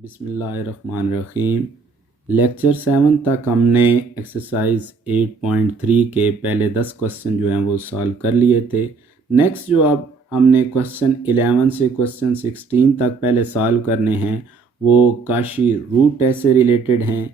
बिस्मिल्लाहिर्रहमानिर्रहीम। लेक्चर 7 तक हमने एक्सरसाइज 8.3 के पहले 10 क्वेश्चन जो हैं वो सॉल्व कर लिए थे। नेक्स्ट जो अब हमने क्वेश्चन 11 से क्वेश्चन 16 तक पहले सॉल्व करने हैं वो काशी रूट टेस्ट से रिलेटेड हैं।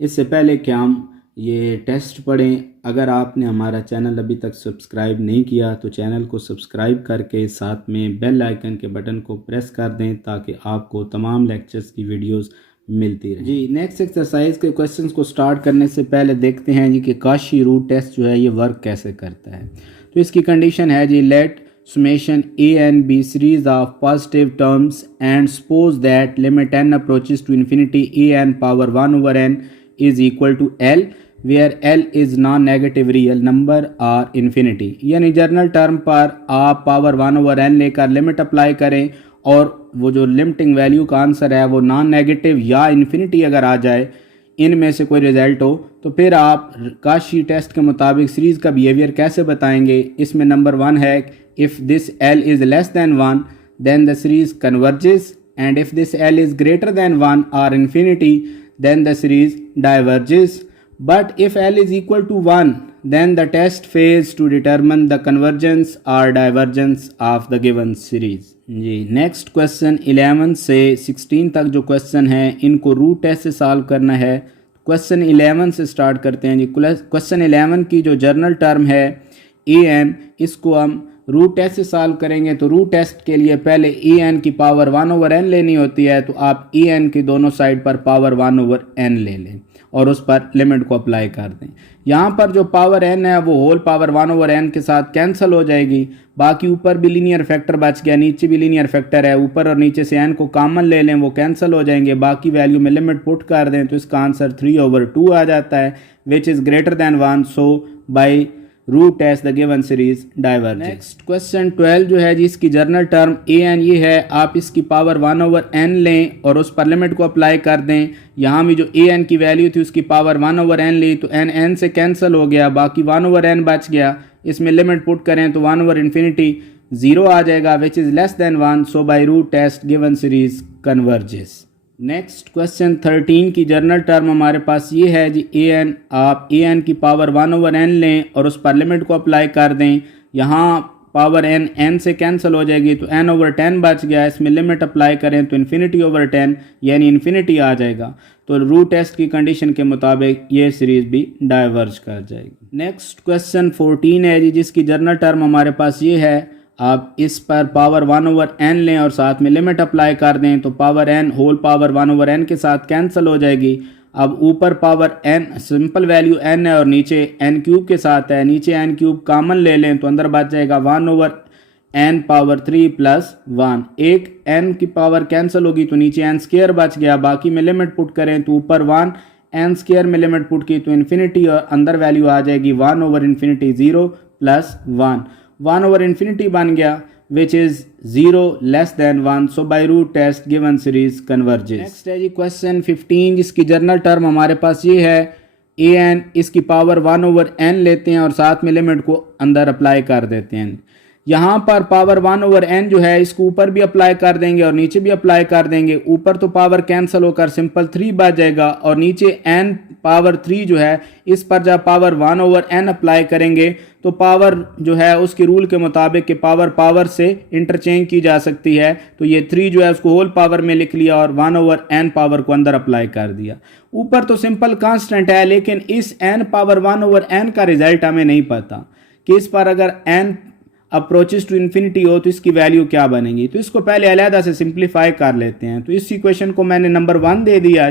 इससे पहले कि हम ये टेस्ट पढ़ें, अगर आपने हमारा चैनल अभी तक सब्सक्राइब नहीं किया तो चैनल को सब्सक्राइब करके साथ में बेल आइकन के बटन को प्रेस कर दें ताकि आपको तमाम लेक्चर्स की वीडियोस मिलती रहे। जी, नेक्स्ट एक्सरसाइज के क्वेश्चंस को स्टार्ट करने से पहले देखते हैं जी कि काशी रूट टेस्ट जो है ये वर्क कैसे करता है। तो इसकी कंडीशन है जी, late summation a and b series of positive terms and suppose that limit n approaches to infinity a n power 1 over n is equal to l where l is non-negative real number or infinity। यानी journal term पर आप power 1 over n लेकर limit apply करें और वो जो limiting value का answer है वो नॉन नेगेटिव या इन्फिनिटी अगर आ जाए, इनमें से कोई रिजल्ट हो, तो फिर आप काशी टेस्ट के मुताबिक सीरीज़ का बिहेवियर कैसे बताएंगे। इसमें नंबर 1 है, if this l is less than 1 then the series converges and if this l is greater than 1 और infinity then the series diverges, but if l is equal to 1 then the test fails to determine the convergence or divergence of the given series। जी, next question 11 से 16 तक जो question है इनको root test से solve करना है। Question 11 से स्टार्ट करते हैं जी। क्वेश्चन 11 की जो जर्नल टर्म है ए एन, इसको हम रूट टेस्ट से सॉल्व करेंगे। तो रूट टेस्ट के लिए पहले ए एन की पावर 1 ओवर एन लेनी होती है, तो आप ए एन की दोनों साइड पर पावर 1 ओवर एन ले लें और उस पर लिमिट को अप्लाई कर दें। यहाँ पर जो पावर n है वो होल पावर 1 ओवर n के साथ कैंसिल हो जाएगी। बाकी ऊपर भी लीनियर फैक्टर बच गया, नीचे भी लीनियर फैक्टर है, ऊपर और नीचे से n को कॉमन ले लें, वो कैंसिल हो जाएंगे। बाकी वैल्यू में लिमिट पुट कर दें तो इसका आंसर 3 ओवर 2 आ जाता है, which is greater than 1। So by root test the given series diverge. Next question 12 जो है जी, इसकी जर्नल टर्म ए एन ये है, आप इसकी पावर 1 ओवर एन लें और उस पर लिमिट को अप्लाई कर दें। यहाँ भी जो ए एन की वैल्यू थी उसकी पावर 1 ओवर एन ली तो एन एन से कैंसिल हो गया, बाकी 1 ओवर एन बच गया। इसमें लिमिट पुट करें तो 1 ओवर इन्फिनिटी 0 आ जाएगा, which is less than 1। So by root test given series converges. Next question 13 की जर्नल टर्म हमारे पास ये है जी, ए एन, आप ए एन की पावर 1 ओवर एन लें और उस पर लिमिट को अप्लाई कर दें। यहाँ पावर एन एन से कैंसिल हो जाएगी तो एन ओवर 10 बच गया, इसमें लिमिट अप्लाई करें तो इन्फिनिटी ओवर 10 यानी इन्फिनिटी आ जाएगा। तो रूट टेस्ट की कंडीशन के मुताबिक ये सीरीज भी डाइवर्ज कर जाएगी। नेक्स्ट क्वेश्चन 14 है जी, जिसकी जर्नल टर्म हमारे पास ये है, आप इस पर पावर 1 ओवर एन लें और साथ में लिमिट अप्लाई कर दें तो power n whole power 1 over n के साथ कैंसिल हो जाएगी। अब ऊपर power n simple value n है और नीचे एन क्यूब के साथ है, नीचे एन क्यूब कॉमन ले लें तो अंदर बच जाएगा 1 ओवर एन पावर 3 प्लस 1। एक एन की पावर कैंसिल होगी तो नीचे एन स्क्वायर बच गया, बाकी में लिमिट पुट करें तो ऊपर 1 एन स्क्वायर में लिमिट पुट की तो इन्फिनिटी और अंदर वैल्यू आ जाएगी 1 over infinity 0 plus 1 over infinity बन गया, which is 0 less than 1। So by root test given series converges. Next है जी क्वेश्चन 15, जिसकी जर्नल टर्म हमारे पास ये है, ए एन, इसकी पावर 1 ओवर एन लेते हैं और साथ में लिमिट को अंदर अप्लाई कर देते हैं। यहाँ पर पावर 1 ओवर एन जो है इसको ऊपर भी अप्लाई कर देंगे और नीचे भी अप्लाई कर देंगे। ऊपर तो पावर कैंसिल होकर सिंपल 3 बच जाएगा और नीचे एन पावर 3 जो है इस पर जब पावर 1 ओवर एन अप्लाई करेंगे तो पावर जो है उसके रूल के मुताबिक कि पावर से इंटरचेंज की जा सकती है, तो ये 3 जो है उसको होल पावर में लिख लिया और 1 ओवर एन पावर को अंदर अप्लाई कर दिया। ऊपर तो सिंपल कांस्टेंट है, लेकिन इस एन पावर 1 ओवर एन का रिजल्ट हमें नहीं पता कि इस पर अगर एन अप्रोचेस टू इन्फिनिटी हो तो इसकी वैल्यू क्या बनेगी। तो इसको पहले अलहदा से सिंप्लीफाई कर लेते हैं। तो इस इक्वेशन को मैंने नंबर 1 दे दिया,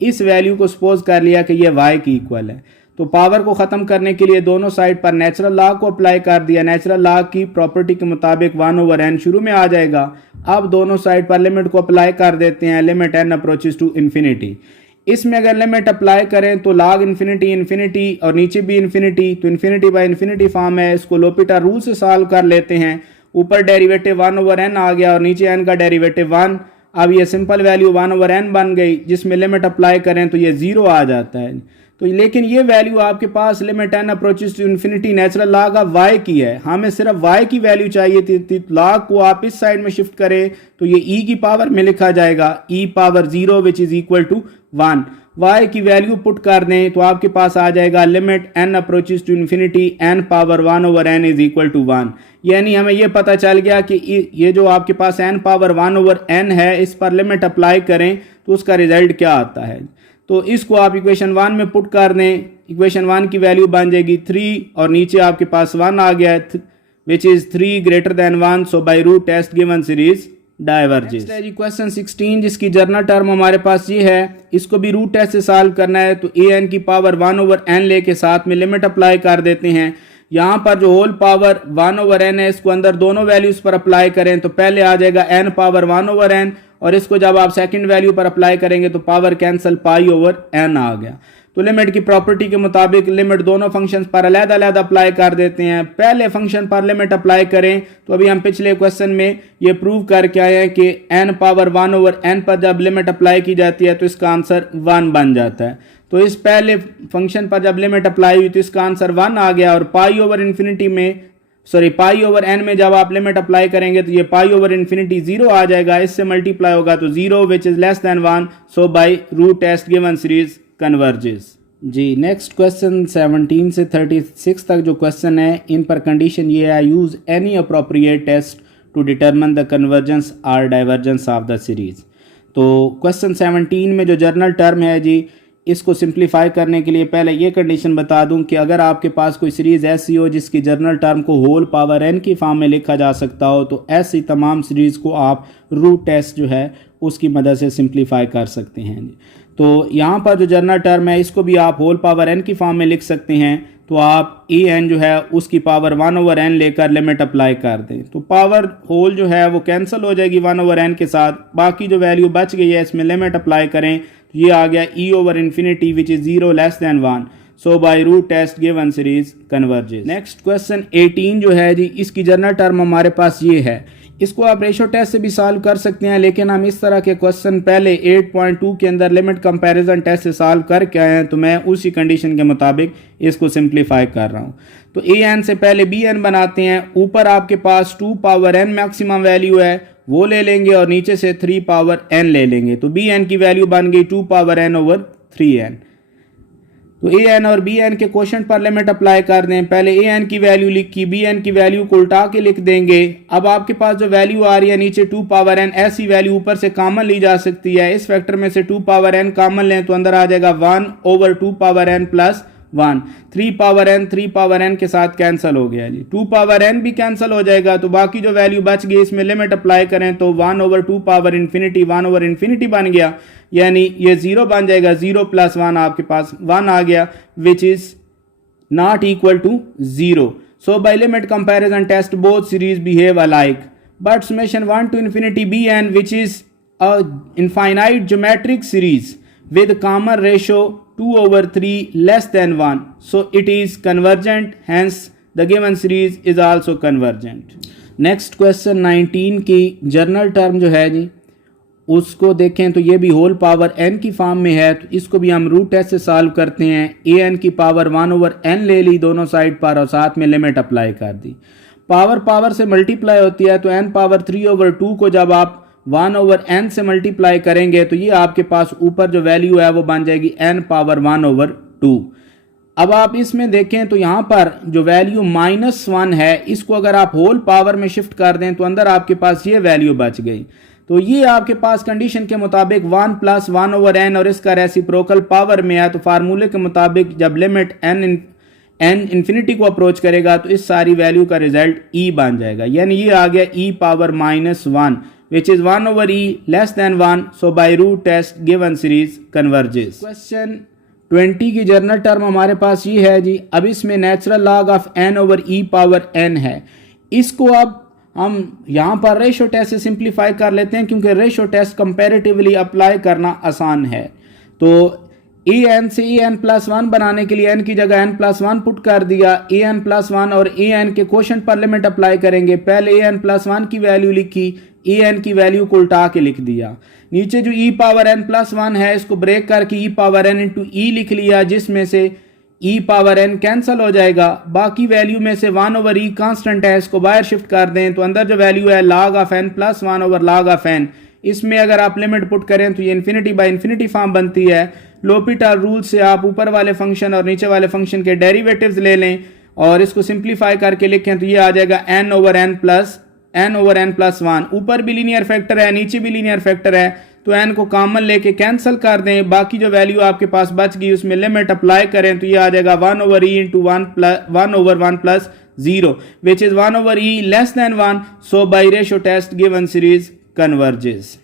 इस वैल्यू को सपोज कर लिया कि ये y की इक्वल है। तो पावर को ख़त्म करने के लिए दोनों साइड पर नेचुरल लॉ को अप्लाई कर दिया। नेचुरल लॉ की प्रॉपर्टी के मुताबिक 1 ओवर एन शुरू में आ जाएगा। अब दोनों साइड पर लिमिट को अप्लाई कर देते हैं, limit n approaches to infinity. इसमें अगर लिमिट अप्लाई करें तो लॉग इन्फिनिटी इन्फिनिटी और नीचे भी इन्फिनिटी, तो इन्फिनिटी बाय इन्फिनिटी फॉर्म है। इसको लोपिटा रूल से सॉल्व कर लेते हैं। ऊपर डेरिवेटिव 1 ओवर एन आ गया और नीचे एन का डेरिवेटिव 1। अब ये सिंपल वैल्यू 1 ओवर एन बन गई, जिसमें लिमिट अप्लाई करें तो ये 0 आ जाता है। तो लेकिन ये वैल्यू आपके पास limit n approaches to infinity natural log of y की है, हमें सिर्फ y की वैल्यू चाहिए थी। लॉग को आप इस साइड में शिफ्ट करें तो ये e की पावर में लिखा जाएगा e power 0 which is equal to 1। y की वैल्यू पुट कर दें तो आपके पास आ जाएगा limit n approaches to infinity n power 1 over n is equal to 1। यानी हमें यह पता चल गया कि ये जो आपके पास n पावर 1 ओवर n है, इस पर लिमिट अप्लाई करें तो उसका रिजल्ट क्या आता है। तो इसको आप इक्वेशन 1 में पुट कर दें, इक्वेशन 1 की वैल्यू बन जाएगी 3 और नीचे आपके पास 1 आ गया है which is 3 greater than 1, so by root test given series diverges. Question 16 जिसकी जर्नल टर्म हमारे पास ये है, इसको भी रूट टेस्ट से सॉल्व करना है। तो ए एन की पावर 1 ओवर एन लेके साथ में लिमिट अप्लाई कर देते हैं। यहाँ पर जो होल पावर 1 ओवर एन है, इसको अंदर दोनों वैल्यूज पर अप्लाई करें तो पहले आ जाएगा n पावर 1 ओवर एन, और इसको जब आप सेकंड वैल्यू पर अप्लाई करेंगे तो power cancel pi over n आ गया। तो लिमिट की प्रॉपर्टी के मुताबिक लिमिट दोनों फंक्शंस पर अलग-अलग अप्लाई कर देते हैं। पहले फंक्शन पर लिमिट अप्लाई करें तो अभी हम पिछले क्वेश्चन में ये प्रूव करके आए हैं कि n पावर 1 ओवर n पर जब लिमिट अप्लाई की जाती है तो इसका आंसर 1 बन जाता है। तो इस पहले फंक्शन पर जब लिमिट अप्लाई हुई तो इसका आंसर 1 आ गया, और पाई ओवर इन्फिनिटी में पाई ओवर n में जब आप लिमिट अप्लाई करेंगे तो ये पाई ओवर इन्फिनिटी 0 आ जाएगा, इससे मल्टीप्लाई होगा तो 0 which is less than 1, so by root test given series converges. जी नेक्स्ट क्वेश्चन 17 से 36 तक जो क्वेश्चन है, इन पर कंडीशन ये है, use any appropriate test to determine the convergence और डाइवर्जेंस ऑफ द सीरीज। तो क्वेश्चन 17 में जो जर्नल टर्म है जी, इसको सिंप्लीफाई करने के लिए पहले ये कंडीशन बता दूं कि अगर आपके पास कोई सीरीज ऐसी हो जिसकी जर्नल टर्म को होल पावर n की फॉर्म में लिखा जा सकता हो, तो ऐसी तमाम सीरीज को आप रूट टेस्ट जो है उसकी मदद से सिंप्लीफाई कर सकते हैं। तो यहाँ पर जो जर्नल टर्म है इसको भी आप होल पावर n की फॉर्म में लिख सकते हैं। तो आप ए एन जो है उसकी पावर 1 ओवर n लेकर लिमिट अप्लाई कर दें तो पावर होल जो है वो कैंसिल हो जाएगी 1 ओवर n के साथ। बाकी जो वैल्यू बच गई है इसमें लिमिट अप्लाई करें तो ये आ गया e over infinity which is 0 less than 1, so by root test given series converges. Next question 18 जो है जी, इसकी जर्नल टर्म हमारे पास ये है। इसको आप रेशो टेस्ट से भी सॉल्व कर सकते हैं, लेकिन हम इस तरह के क्वेश्चन पहले 8.2 के अंदर लिमिट कंपैरिजन टेस्ट से सॉल्व करके आए हैं, तो मैं उसी कंडीशन के मुताबिक इसको सिंप्लीफाई कर रहा हूँ। तो ए एन से पहले बी एन बनाते हैं। ऊपर आपके पास 2 पावर n मैक्सिमम वैल्यू है वो ले लेंगे और नीचे से 3 पावर n ले लेंगे, तो बी एन की वैल्यू बन गई 2 पावर n ओवर 3n। तो ए एन और बी एन के क्वोशंट पर लिमिट अप्लाई कर दें। पहले ए एन की वैल्यू लिखी, बी एन की वैल्यू को उल्टा के लिख देंगे। अब आपके पास जो वैल्यू आ रही है नीचे 2 पावर n, ऐसी वैल्यू ऊपर से कॉमन ली जा सकती है। इस फैक्टर में से 2 पावर n कॉमन लें तो अंदर आ जाएगा 1 over 2 power n plus 1। 3 power n के साथ कैंसिल हो गया जी। 2 पावर n भी कैंसिल हो जाएगा, तो बाकी जो वैल्यू बच गई इसमें लिमिट अप्लाई करें तो 1 over 2 power infinity 1 over infinity बन गया, यानी ये 0 बन जाएगा। 0 प्लस 1 आपके पास 1 आ गया which is not equal to 0। So by limit comparison test both series behave alike, but summation 1 to infinity b n which is a infinite geometric series with common ratio 2 over 3 less than 1, so it is convergent, hence the given series is also convergent. Next question 19 की journal term जो है जी, उसको देखें तो ये भी whole power n की form में है। तो इसको भी हम रूट टेस्ट से सॉल्व करते हैं। ए एन की पावर 1 ओवर n ले ली दोनों साइड पर और साथ में लिमिट अप्लाई कर दी। पावर से मल्टीप्लाई होती है, तो n पावर 3 ओवर 2 को जब आप 1 ओवर n से मल्टीप्लाई करेंगे तो ये आपके पास ऊपर जो वैल्यू है वो बन जाएगी n पावर 1 ओवर 2। अब आप इसमें देखें तो यहाँ पर जो वैल्यू -1 है, इसको अगर आप होल पावर में शिफ्ट कर दें तो अंदर आपके पास ये वैल्यू बच गई। तो ये आपके पास कंडीशन के मुताबिक 1 प्लस 1 ओवर n और इसका रेसिप्रोकल पावर में है। तो फार्मूले के मुताबिक जब लिमिट n इन्फिनिटी को अप्रोच करेगा तो इस सारी वैल्यू का रिजल्ट e बन जाएगा, यानी ये आ गया e power -1 which is 1 over e less than 1, so by root test given series converges. Question 20 की जर्नल टर्म हमारे पास ये है जी। अब इसमें natural log of n over e power n है। इसको अब हम यहाँ पर रेशो टेस्ट से सिंप्लीफाई कर लेते हैं, क्योंकि रेशो टेस्ट कंपैरेटिवली अप्लाई करना आसान है। तो ए एन से ए एन प्लस वन बनाने के लिए एन की जगह एन प्लस वन पुट कर दिया, ए एन प्लस वन और ए एन के क्वोशंट पर लिमिट अप्लाई करेंगे। पहले ए एन प्लस वन की वैल्यू लिखी, ए एन की वैल्यू को उल्टा के लिख दिया। नीचे जो ई पावर एन प्लस वन है इसको ब्रेक करके ई पावर एन इंटू ई लिख लिया, जिसमें से ई पावर एन कैंसिल हो जाएगा। बाकी वैल्यू में से 1 ओवर ई कांस्टेंट है, इसको बाहर शिफ्ट कर दें तो अंदर जो वैल्यू है log of n plus 1 over log of n, इसमें अगर आप लिमिट पुट करें तो ये इन्फिनिटी बाय इन्फिनिटी फॉर्म बनती है। लोपिटल रूल से आप ऊपर वाले फंक्शन और नीचे वाले फंक्शन के डेरिवेटिव्स ले लें और इसको सिंप्लीफाई करके लिखें तो ये आ जाएगा n ओवर n प्लस 1। ऊपर भी लीनियर फैक्टर है, नीचे भी लीनियर फैक्टर है, तो n को कॉमन लेके कैंसिल कर दें। बाकी जो वैल्यू आपके पास बच गई उसमें लिमिट अप्लाई करें तो ये आ जाएगा 1 over e into 1 over 1 plus 0 which is 1 over e less than 1। So by ratio test given series converges.